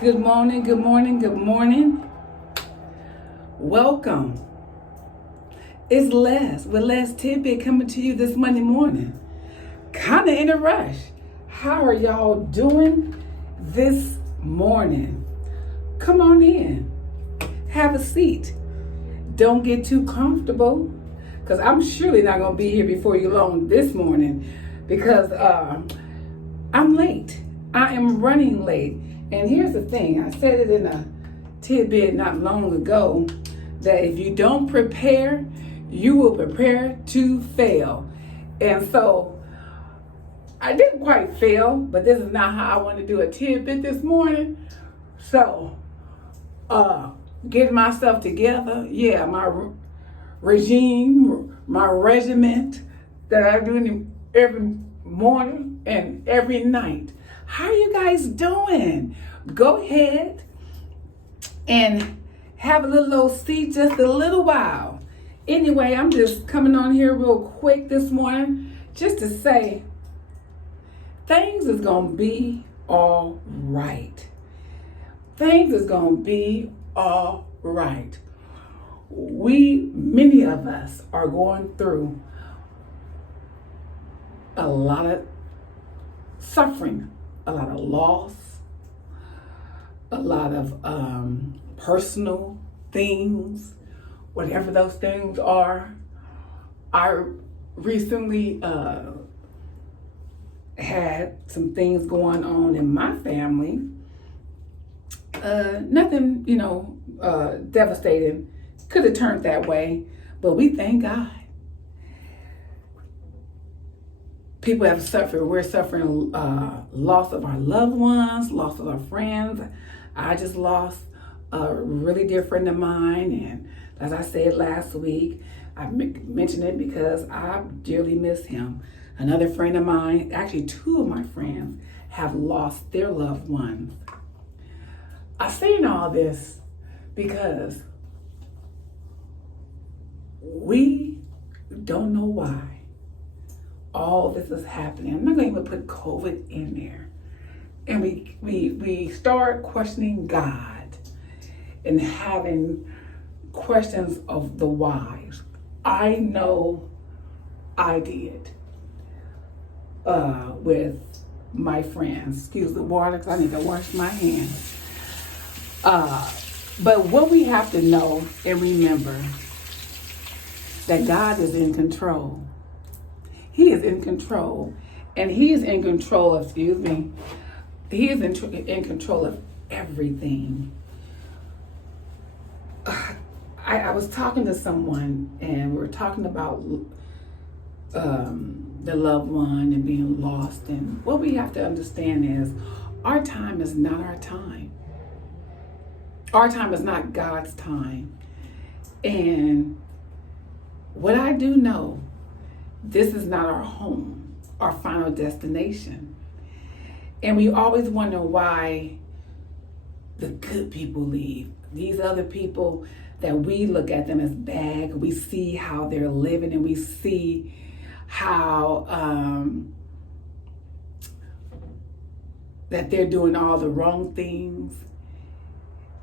Good morning, good morning, good morning. Welcome. It's Les with Les Tid Bits coming to you this Monday morning. Kind of in a rush. How are y'all doing this morning? Come on in. Have a seat. Don't get too comfortable because I'm surely not going to be here before you long this morning because I'm late. I am running late. And here's the thing, I said it in a tidbit not long ago, that if you don't prepare, you will prepare to fail. And so I didn't quite fail, but this is not how I want to do a tidbit this morning. So getting myself together, my regime, my regiment that I do every morning and every night. How are you guys doing? Go ahead and have a little old seat just a little while. Anyway, I'm just coming on here real quick this morning just to say things is going to be all right. Things is going to be all right. Many of us are going through a lot of suffering, a lot of loss, a lot of personal things, whatever those things are. I recently had some things going on in my family. Nothing, devastating. Could have turned that way, but we thank God. People have suffered. We're suffering loss of our loved ones, loss of our friends. I just lost a really dear friend of mine, and as I said last week, I mentioned it because I dearly miss him. Another friend of mine, actually two of my friends, have lost their loved ones. I'm saying all this because we don't know why all this is happening. I'm not going to even put COVID in there. And we start questioning God and having questions of the whys. I know I did with my friends. Excuse the water because I need to wash my hands. But what we have to know and remember that God is in control. He is in control, and He is in control of, He is in control of everything. I was talking to someone, and we were talking about the loved one and being lost. And what we have to understand is our time is not our time. Our time is not God's time. And what I do know, this is not our home, our final destination. And we always wonder why the good people leave. These other people that we look at them as bad, we see how they're living and we see how that they're doing all the wrong things,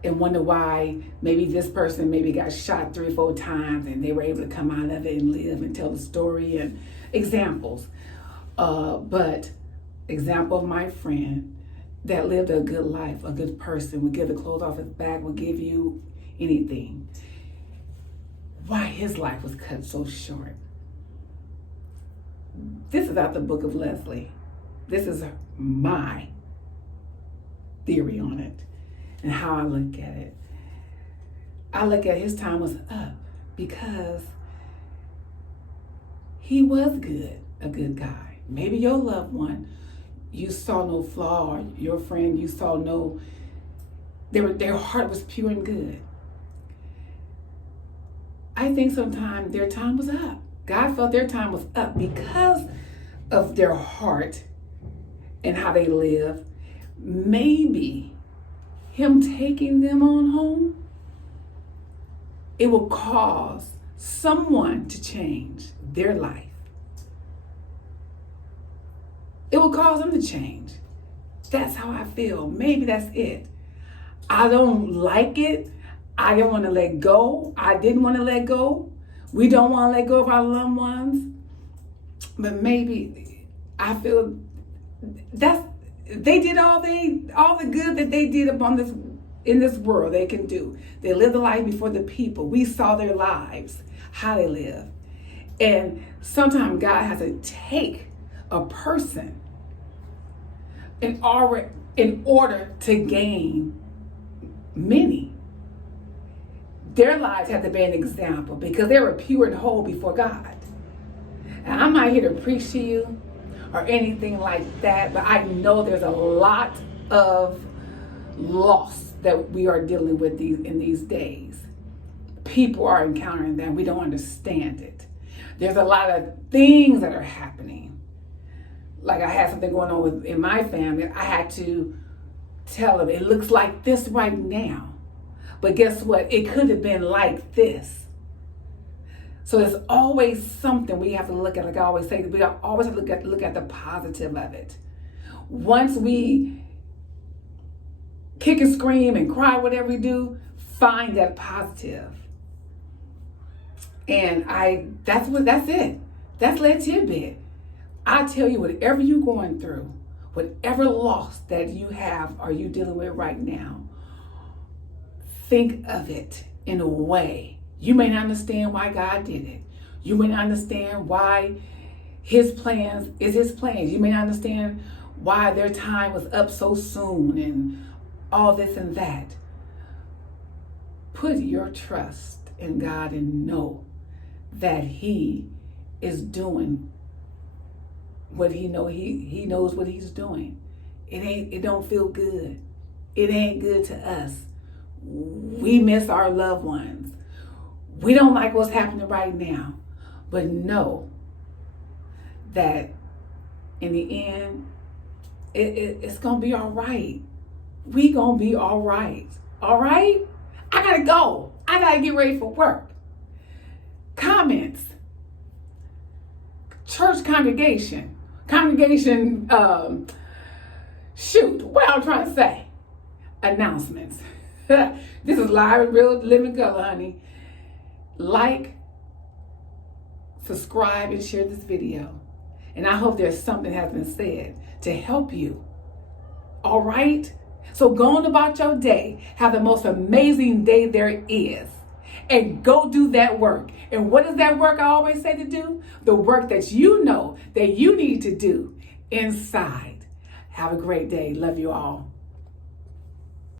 and wonder why maybe this person maybe got shot 3 or 4 times and they were able to come out of it and live and tell the story and examples. But example of my friend that lived a good life, a good person, would give the clothes off his back, would give you anything. Why his life was cut so short. This is out the book of Leslie. This is my theory on it and how I look at it. I look at his time was up because he was good, a good guy. Maybe your loved one, you saw no flaw, or your friend, you saw no, their heart was pure and good. I think sometimes their time was up. God felt their time was up because of their heart and how they live. Maybe Him taking them on home, it will cause someone to change their life. It will cause them to change. That's how I feel. Maybe that's it. I don't like it. I don't want to let go. I didn't want to let go. We don't want to let go of our loved ones. But maybe I feel that's they did all the good that they did upon this in this world they can do. They lived the life before the people. We saw their lives, how they live. And sometimes God has to take a person in order to gain many. Their lives have to be an example because they were pure and whole before God. And I'm not here to preach to you or anything like that, but I know there's a lot of loss that we are dealing with in these days. People are encountering that. We don't understand it. There's a lot of things that are happening. Like I had something going on in my family. I had to tell them, it looks like this right now. But guess what? It could have been like this. So there's always something we have to look at. Like I always say, we always have to look at the positive of it. Once we kick and scream and cry, whatever we do, find that positive. And that's it. That's that tidbit. I tell you, whatever you're going through, whatever loss that you have or you dealing with right now, think of it in a way. You may not understand why God did it. You may not understand why his plans is his plans. You may not understand why their time was up so soon and all this and that. Put your trust in God and know that he is doing what he knows what he's doing. It don't feel good. It ain't good to us. We miss our loved ones. We don't like what's happening right now, but know that in the end, it's gonna be all right. We gonna be all right. All right? I gotta go. I gotta get ready for work. Comments. Church congregation. Shoot, what I'm trying to say. Announcements. This is live and real living color, honey. Like, subscribe, and share this video. And I hope there's something has been said to help you. All right? So go on about your day. Have the most amazing day there is. And go do that work. And what is that work I always say to do? The work that you know that you need to do inside. Have a great day. Love you all.